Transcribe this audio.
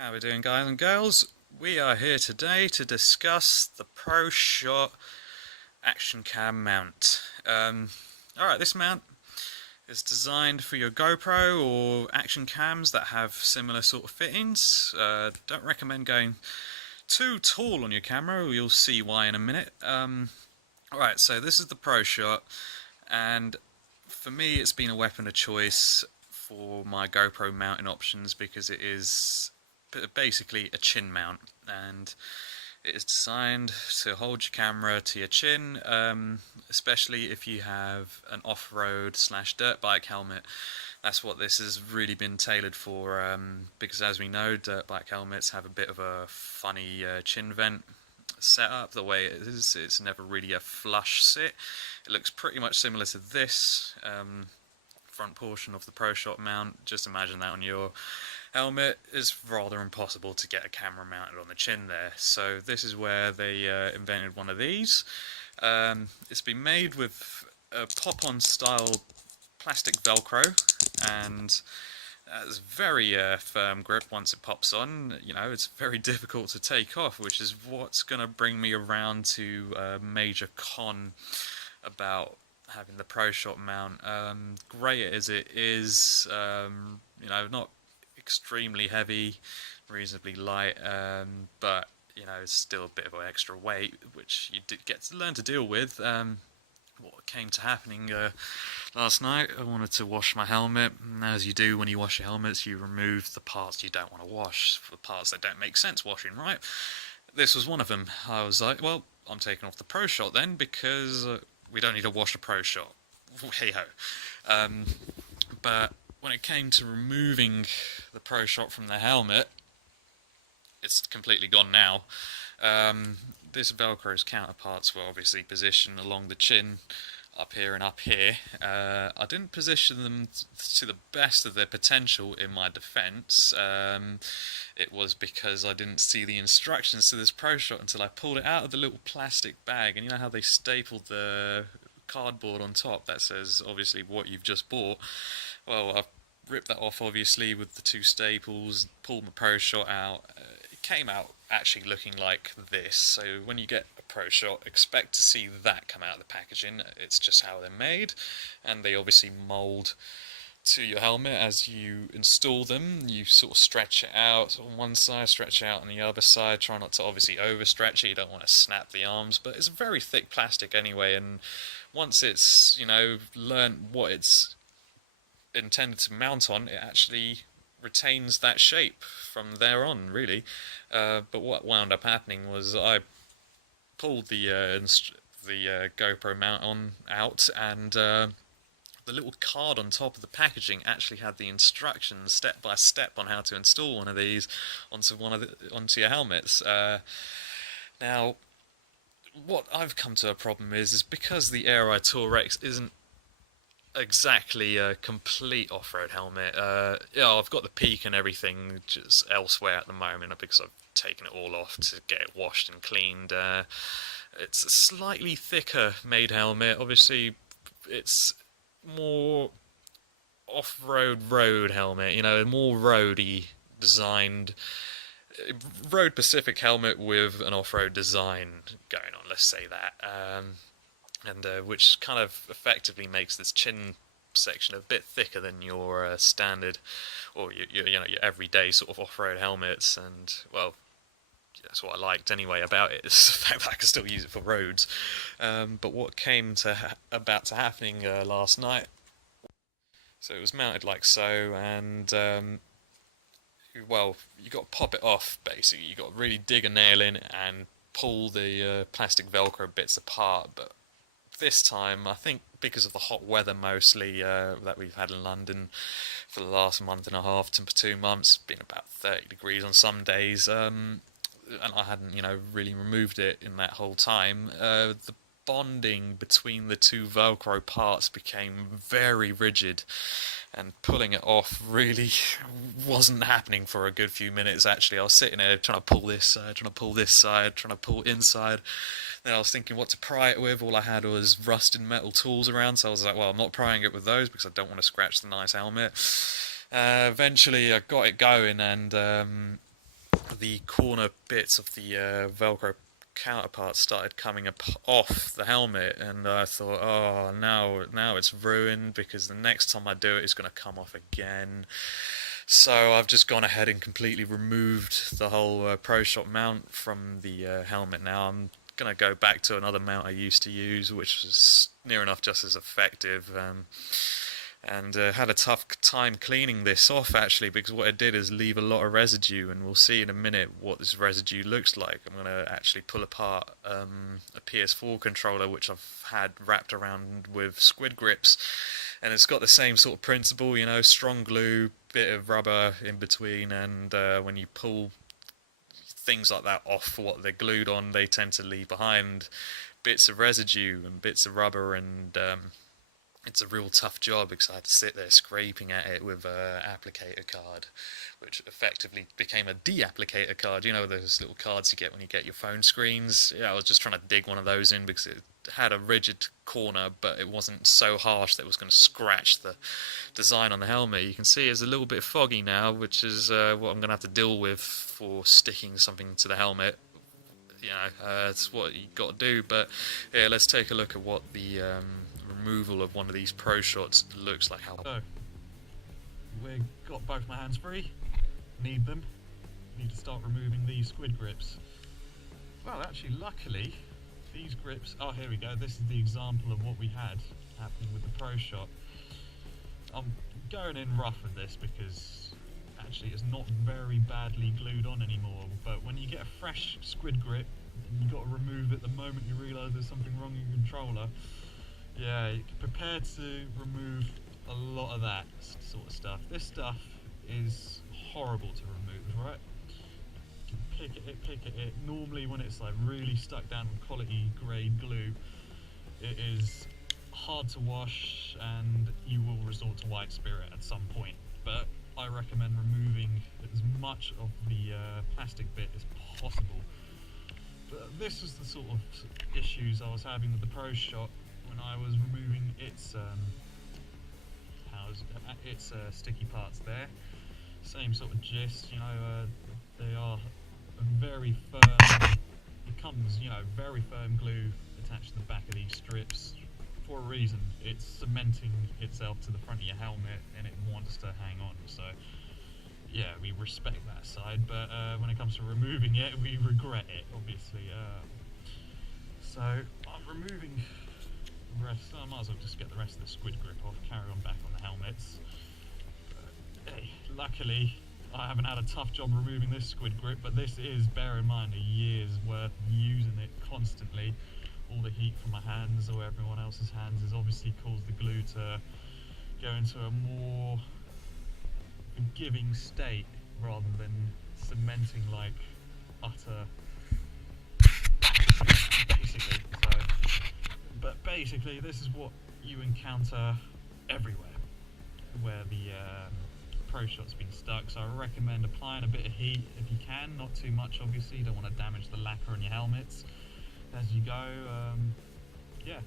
How are we doing, guys and girls? We are here today to discuss the Proshot Action Cam mount. Alright, this mount is designed for your GoPro or action cams that have similar sort of fittings. Don't recommend going too tall on your camera, you'll see why in a minute. Alright, so this is the Proshot, and for me it's been a weapon of choice for my GoPro mounting options because it is basically a chin mount, and it is designed to hold your camera to your chin, especially if you have an off-road slash dirt bike helmet. That's what this has really been tailored for, because as we know, dirt bike helmets have a bit of a funny chin vent setup. The way it is, it's never really a flush sit. It looks pretty much similar to this front portion of the Proshot mount. Just imagine that on your helmet. Is rather impossible to get a camera mounted on the chin there. So this is where they invented one of these. It's been made with a pop-on style plastic Velcro, and it's very firm grip once it pops on. You know, it's very difficult to take off, which is what's going to bring me around to a major con about having the Proshot mount. Great as it is, you know, not extremely heavy, reasonably light, but you know, it's still a bit of an extra weight, which you did get to learn to deal with. What came to happening last night, I wanted to wash my helmet, and as you do when you wash your helmets, you remove the parts you don't want to wash, the parts that don't make sense washing, right? This was one of them. I was like, well, I'm taking off the Proshot then, because we don't need to wash a Proshot. Hey ho. But when it came to removing the Proshot from the helmet, it's completely gone now. This Velcro's counterparts were obviously positioned along the chin, up here and up here. I didn't position them to the best of their potential in my defence. It was because I didn't see the instructions to this Proshot until I pulled it out of the little plastic bag, and you know how they stapled the cardboard on top that says obviously what you've just bought. Well, I've ripped that off obviously with the two staples, pulled my Proshot out. It came out actually looking like this, so when you get a Proshot, expect to see that come out of the packaging. It's just how they're made, and they obviously mould to your helmet as you install them. You sort of stretch it out on one side, stretch it out on the other side, try not to obviously overstretch it, you don't want to snap the arms, but it's very thick plastic anyway, and once it's, you know, learnt what it's intended to mount on, it actually retains that shape from there on, really. But what wound up happening was I pulled the GoPro mount out, and the little card on top of the packaging actually had the instructions step by step on how to install one of these onto your helmets. Now, what I've come to a problem is because the Air Tour X isn't exactly a complete off-road helmet. Yeah, I've got the peak and everything just elsewhere at the moment because I've taken it all off to get it washed and cleaned. It's a slightly thicker made helmet. Obviously, it's more off-road helmet, you know, more roady designed. Road Pacific helmet with an off-road design going on, let's say that. And which kind of effectively makes this chin section a bit thicker than your standard or your you know, your everyday sort of off-road helmets. And well, that's what I liked anyway about it, is the fact that I can still use it for roads. But what came to about to happening last night, so it was mounted like so, and well, you got to pop it off basically. You got to really dig a nail in and pull the plastic Velcro bits apart. But this time, I think because of the hot weather mostly that we've had in London for the last month and a half to 2 months, it's been about 30 degrees on some days, and I hadn't, you know, really removed it in that whole time. The bonding between the two Velcro parts became very rigid, and pulling it off really wasn't happening for a good few minutes. Actually, I was sitting there trying to pull this side, trying to pull this side, trying to pull inside. Then I was thinking what to pry it with. All I had was rusted metal tools around, so I was like, well, I'm not prying it with those because I don't want to scratch the nice helmet. Eventually I got it going, and the corner bits of the Velcro counterpart started coming off the helmet, and I thought, oh, now it's ruined, because the next time I do it, it's going to come off again. So I've just gone ahead and completely removed the whole Proshot mount from the helmet now. I'm going to go back to another mount I used to use, which was near enough just as effective. And had a tough time cleaning this off, actually, because what it did is leave a lot of residue, and we'll see in a minute what this residue looks like. I'm going to actually pull apart a PS4 controller, which I've had wrapped around with squid grips, and it's got the same sort of principle, you know, strong glue, bit of rubber in between, and when you pull things like that off for what they're glued on, they tend to leave behind bits of residue and bits of rubber, and it's a real tough job, because I had to sit there scraping at it with an applicator card, which effectively became a de-applicator card. You know, those little cards you get when you get your phone screens? Yeah, I was just trying to dig one of those in, because it had a rigid corner, but it wasn't so harsh that it was going to scratch the design on the helmet. You can see it's a little bit foggy now, which is what I'm going to have to deal with for sticking something to the helmet. You know, it's what you got to do. But yeah, let's take a look at what the removal of one of these Proshots looks like. So, we've got both my hands free, need them, need to start removing these squid grips. Well, actually, luckily, these grips, oh, here we go, this is the example of what we had happening with the Proshot. I'm going in rough with this because actually it's not very badly glued on anymore, but when you get a fresh squid grip, you've got to remove it the moment you realise there's something wrong in your controller. Yeah, you can prepare to remove a lot of that sort of stuff. This stuff is horrible to remove, right? You can pick at it. Normally when it's like really stuck down on quality grade glue, it is hard to wash and you will resort to white spirit at some point. But I recommend removing as much of the plastic bit as possible. But this was the sort of issues I was having with the Proshot when I was removing its sticky parts there. Same sort of gist, you know, they are very firm, becomes, you know, very firm glue attached to the back of these strips for a reason. It's cementing itself to the front of your helmet and it wants to hang on, so yeah, we respect that side, but when it comes to removing it, we regret it, obviously. So I'm removing the rest. I might as well just get the rest of the squid grip off, carry on back on the helmets. But, hey, luckily I haven't had a tough job removing this squid grip, but this is, bear in mind, a year's worth of using it constantly. All the heat from my hands or everyone else's hands has obviously caused the glue to go into a more forgiving state rather than cementing like utter basically. So, but basically this is what you encounter everywhere where the Proshot's been stuck, so I recommend applying a bit of heat if you can, not too much obviously, you don't want to damage the lacquer on your helmets as you go. Yeah.